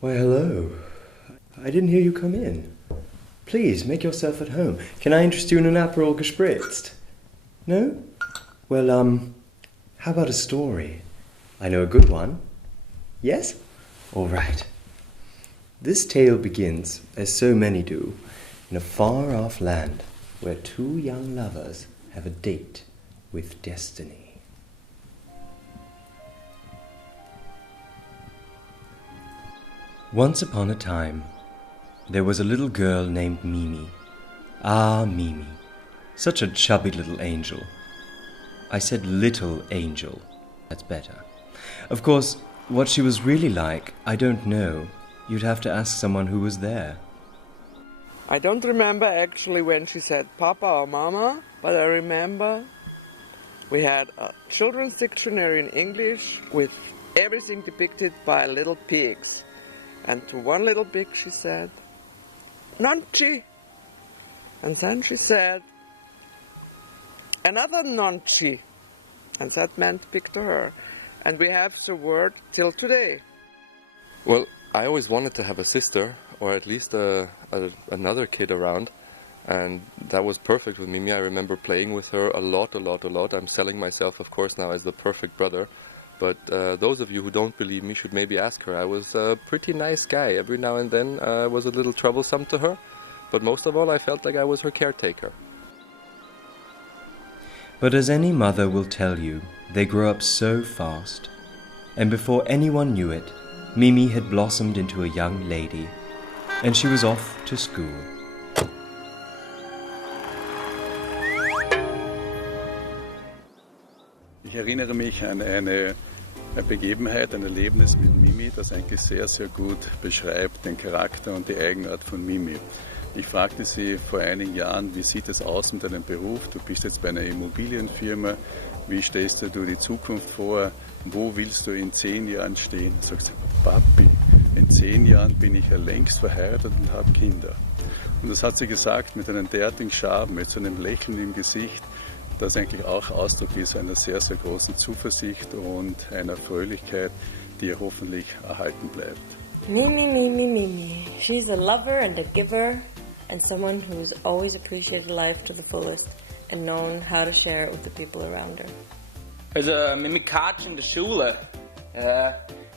Why, hello. I didn't hear you come in. Please, make yourself at home. Can I interest you in an Aperol gespritzt? No? Well, how about a story? I know a good one. Yes? All right. This tale begins, as so many do, in a far-off land where two young lovers have a date with destiny. Once upon a time, there was a little girl named Mimi. Ah, Mimi, such a chubby little angel. I said little angel. That's better. Of course, what she was really like, I don't know. You'd have to ask someone who was there. I don't remember actually when she said Papa or Mama, but I remember we had a children's dictionary in English with everything depicted by little pigs. And to one little pig she said, Nonchi. And then she said, another Nonchi. And that meant pig to her. And we have the word till today. Well, I always wanted to have a sister, or at least another kid around. And that was perfect with Mimi. I remember playing with her a lot. I'm selling myself, of course, now as the perfect brother. But those of you who don't believe me should maybe ask her. I was a pretty nice guy. Every now and then I was a little troublesome to her. But most of all, I felt like I was her caretaker. But as any mother will tell you, they grow up so fast. And before anyone knew it, Mimi had blossomed into a young lady. And she was off to school. Ich erinnere mich an eine Begebenheit, ein Erlebnis mit Mimi, das eigentlich sehr, sehr gut beschreibt den Charakter und die Eigenart von Mimi. Ich fragte sie vor einigen Jahren, wie sieht es aus mit deinem Beruf? Du bist jetzt bei einer Immobilienfirma. Wie stellst du dir die Zukunft vor? Wo willst du in 10 Jahren stehen? Sagt sie, Papi, in 10 Jahren bin ich ja längst verheiratet und habe Kinder. Und das hat sie gesagt mit einem derartigen Charme, mit so einem Lächeln im Gesicht, das eigentlich auch Ausdruck ist einer sehr, sehr großen Zuversicht und einer Fröhlichkeit, die ihr hoffentlich erhalten bleibt. Mimi. She's a lover and a giver and someone who's always appreciated life to the fullest and known how to share it with the people around her. Also Mimikatsch in der Schule.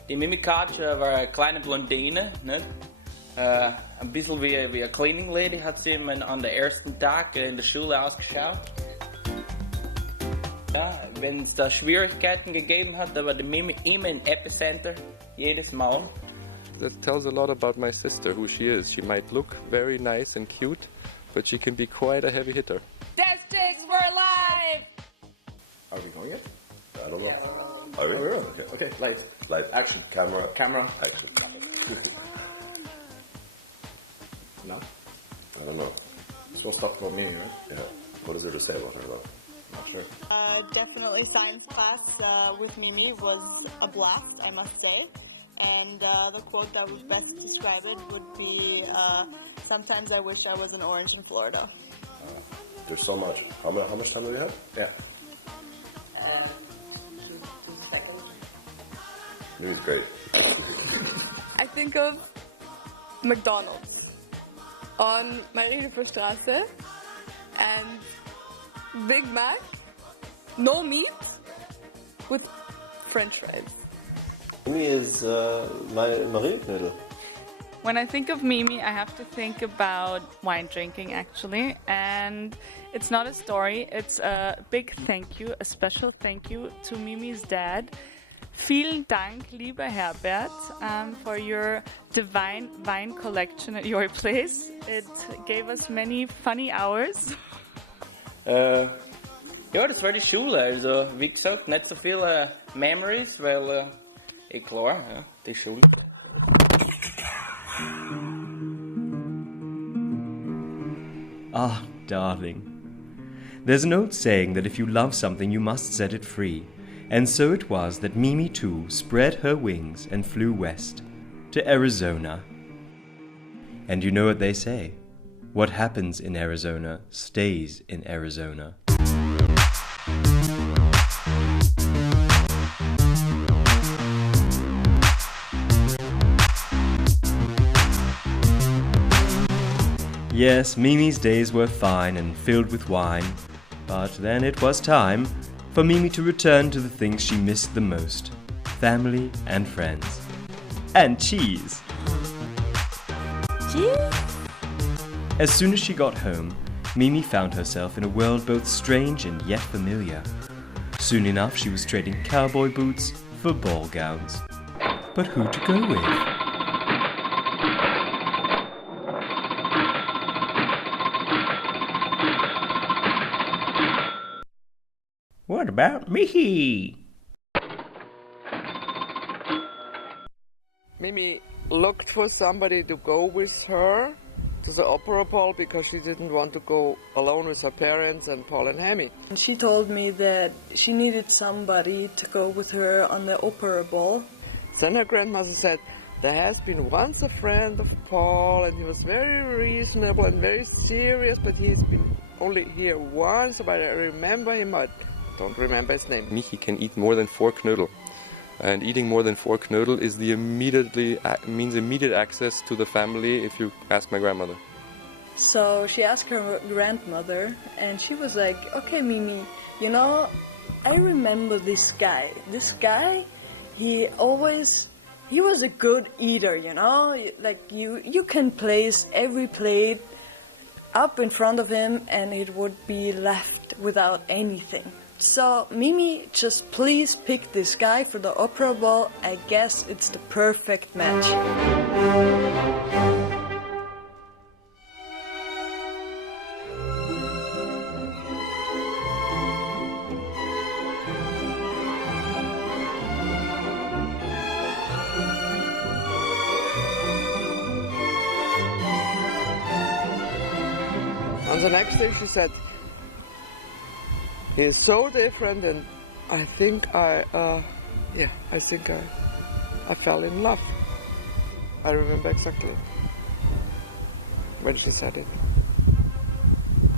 Die Mimikatsch war eine kleine Blondine, nicht? Ein bisschen wie eine Cleaning Lady hat sie an der ersten Tag in der Schule ausgeschaut. Ja, wenn es da Schwierigkeiten gegeben hat, da war die Mimi immer im Epicenter, jedes Mal. That tells a lot about my sister, who she is. She might look very nice and cute, but she can be quite a heavy hitter. Death Chicks, we're live! Are we going yet? I don't know. Are we? Oh, really? Okay, lights. Light, action, camera, action. No? I don't know. So we'll stop about Mimi, right? Yeah. What is there to say about her though? Not sure. Definitely science class with Mimi was a blast, I must say. And the quote that would best describe it would be, sometimes I wish I was an orange in Florida. There's so much. How much time do we have? Yeah. Mimi's great. I think of McDonald's on Marienhöferstraße and Big Mac, no meat, with French fries. Mimi is my Marienknödel. When I think of Mimi, I have to think about wine drinking, actually. And it's not a story, it's a big thank you, a special thank you to Mimi's dad. Vielen Dank, lieber Herbert, for your divine wine collection at your place. It gave us many funny hours. Ja, das war die Schule. Also, wie gesagt, nicht so viele Memories, weil, klar, ja, die Schule. Ah, darling. There's an old saying that if you love something, you must set it free. And so it was that Mimi too spread her wings and flew west to Arizona. And you know what they say? What happens in Arizona stays in Arizona. Yes, Mimi's days were fine and filled with wine, but then it was time for Mimi to return to the things she missed the most: family and friends. And cheese! Cheese? As soon as she got home, Mimi found herself in a world both strange and yet familiar. Soon enough, she was trading cowboy boots for ball gowns. But who to go with? What about me? Mimi looked for somebody to go with her to the opera ball because she didn't want to go alone with her parents and Paul and Hammy. She told me that she needed somebody to go with her on the opera ball. Then her grandmother said, there has been once a friend of Paul and he was very reasonable and very serious, but he's been only here once, but I remember him, I don't remember his name. Michi can eat more than 4 knödel. And eating more than 4 knödel is means immediate access to the family, if you ask my grandmother. So she asked her grandmother, and she was like, okay, Mimi, you know, I remember this guy. This guy, he was a good eater, you know? Like, you can place every plate up in front of him, and it would be left without anything. So, Mimi, just please pick this guy for the opera ball. I guess it's the perfect match. On the next day she said, he is so different, and I think I fell in love. I remember exactly when she said it.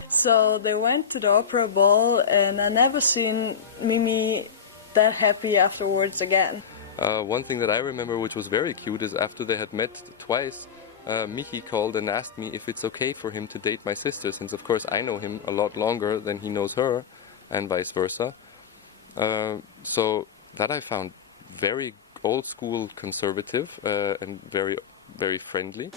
So they went to the opera ball, and I never seen Mimi that happy afterwards again. One thing that I remember which was very cute is after they had met twice, Michi called and asked me if it's okay for him to date my sister, since of course I know him a lot longer than he knows her, and vice versa. So that I found very old school conservative and very, very friendly.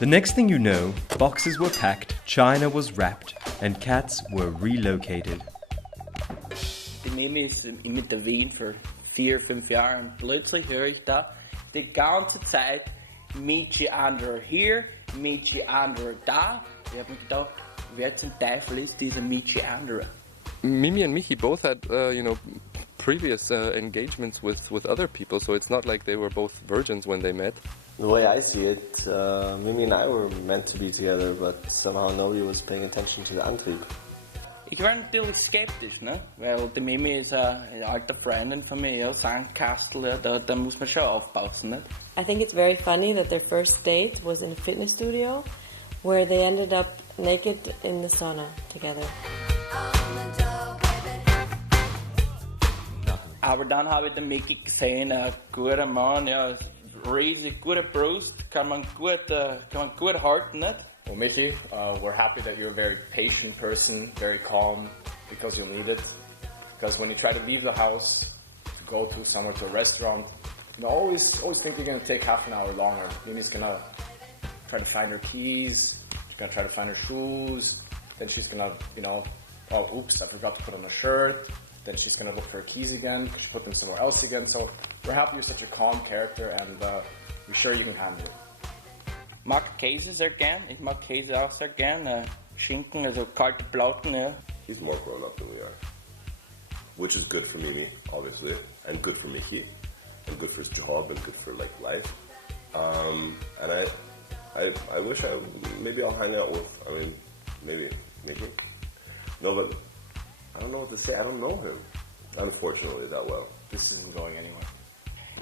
The next thing you know, boxes were packed, china was wrapped, and cats were relocated. Die Mimi ist in der Wien für 4-5 Jahre und plötzlich höre ich da die ganze Zeit Michi andere hier, Michi andere da. Ich habe mir gedacht, wer zum Teufel ist dieser Michi andere? Mimi and Michi both had, previous engagements with other people, so it's not like they were both virgins when they met. The way I see it, Mimi and I were meant to be together, but somehow nobody was paying attention to the Antrieb. Ich war natürlich skeptisch, ne? Weil die Mimi ist eine alte Freundin von mir, ja, Sandkastel, ja, da muss man schon aufpassen, ne? I think it's very funny that their first date was in a fitness studio where they ended up naked in the sauna together. Aber dann habe ich den Michi gesehen, ein guter Mann, ja, riesig guter Brust, kann man gut halten, nicht? Well, Michi, we're happy that you're a very patient person, very calm, because you'll need it. Because when you try to leave the house to go to somewhere, to a restaurant, you know, always think you're going to take half an hour longer. Mimi's going to try to find her keys, she's going to try to find her shoes, then she's going to, you know, oh, oops, I forgot to put on a shirt. Then she's going to look for her keys again, because she put them somewhere else again. So we're happy you're such a calm character, and we're sure you can handle it. Ich mag Käse sehr gern, ich mag Käse auch sehr gern, Schinken, also kalte Platten, ja. He's more grown up than we are, which is good for Mimi, obviously, and good for Michi, and good for his job, and good for like life. And I wish maybe I'll hang out with, maybe Michi. No, but I don't know what to say. I don't know him, unfortunately, that well. This isn't going anywhere.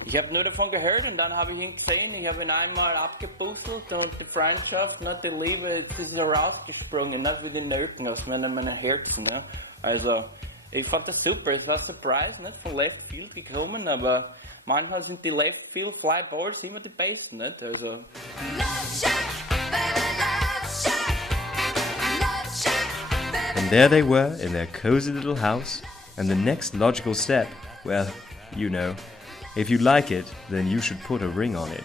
Ich habe nur davon gehört und dann habe ich ihn gesehen, ich habe ihn einmal abgepuzzelt und die Freundschaft, die Liebe, das ist rausgesprungen, nicht wie die Nelken aus meinem Herzen. Ne? Also, ich fand das super, es war ein Surprise, nicht von Left Field gekommen, aber manchmal sind die Left Field Fly Balls immer die besten, nicht? Also. And there they were in their cozy little house, and the next logical step, well, you know, if you like it, then you should put a ring on it.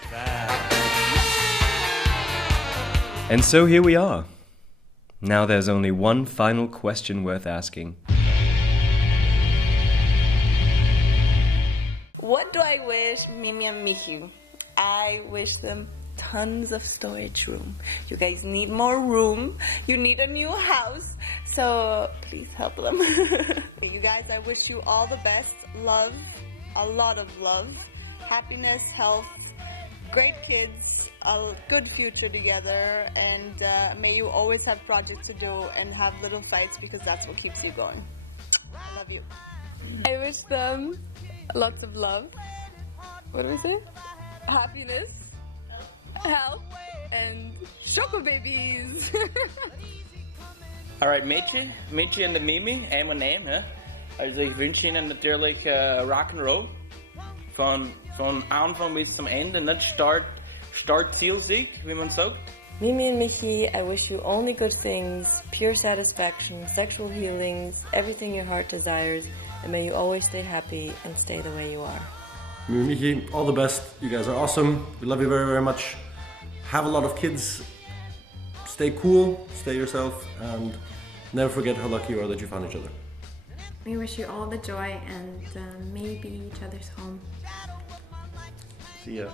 And so here we are. Now there's only one final question worth asking. What do I wish Mimi and Michi? I wish them tons of storage room. You guys need more room. You need a new house. So please help them. You guys, I wish you all the best. Love, a lot of love, happiness, health, great kids, a good future together, and may you always have projects to do and have little fights, because that's what keeps you going. I love you. I wish them lots of love. What do we say? Happiness, health, and choco babies. Alright, Michi und Mimi, einmal nehmen. Ja? Also ich wünsche Ihnen natürlich Rock'n'Roll. Von Anfang bis zum Ende, nicht Start-Ziel-Sieg, wie man sagt. Mimi and Michi, I wish you only good things, pure satisfaction, sexual healings, everything your heart desires, and may you always stay happy and stay the way you are. Mimi, Michi, all the best. You guys are awesome. We love you very, very much. Have a lot of kids. Stay cool, stay yourself, and never forget how lucky you are that you found each other. We wish you all the joy and maybe each other's home. See ya.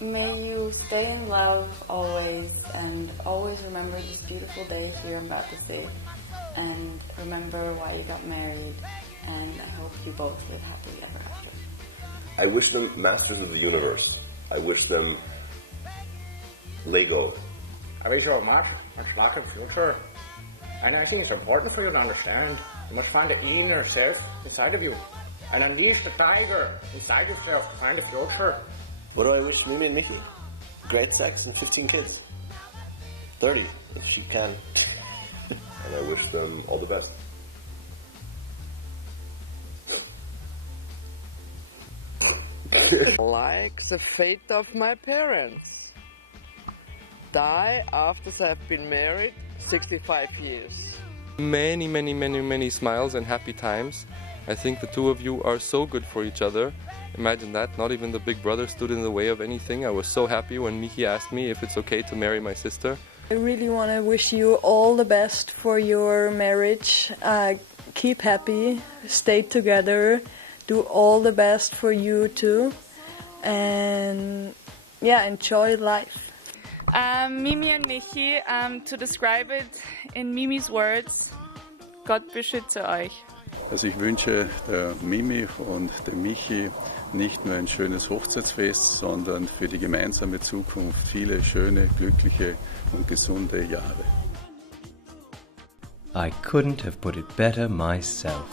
May you stay in love always, and always remember this beautiful day here I'm about to say, and remember why you got married, and I hope you both live happily ever after. I wish them masters of the universe. I wish them Lego. I wish you a much luckier future. And I think it's important for you to understand. You must find the inner self inside of you. And unleash the tiger inside yourself to find the future. What do I wish Mimi and Michi? Great sex and 15 kids. 30, if she can. And I wish them all the best. Like the fate of my parents. Die after they have been married 65 years. Many smiles and happy times. I think the two of you are so good for each other. Imagine that, not even the big brother stood in the way of anything. I was so happy when Michi asked me if it's okay to marry my sister. I really want to wish you all the best for your marriage. Keep happy, stay together, do all the best for you too, and yeah, enjoy life. Mimi and Michi, to describe it in Mimi's words, Gott beschütze euch. Also ich wünsche der Mimi und dem Michi nicht nur ein schönes Hochzeitsfest, sondern für die gemeinsame Zukunft viele schöne, glückliche und gesunde Jahre. I couldn't have put it better myself.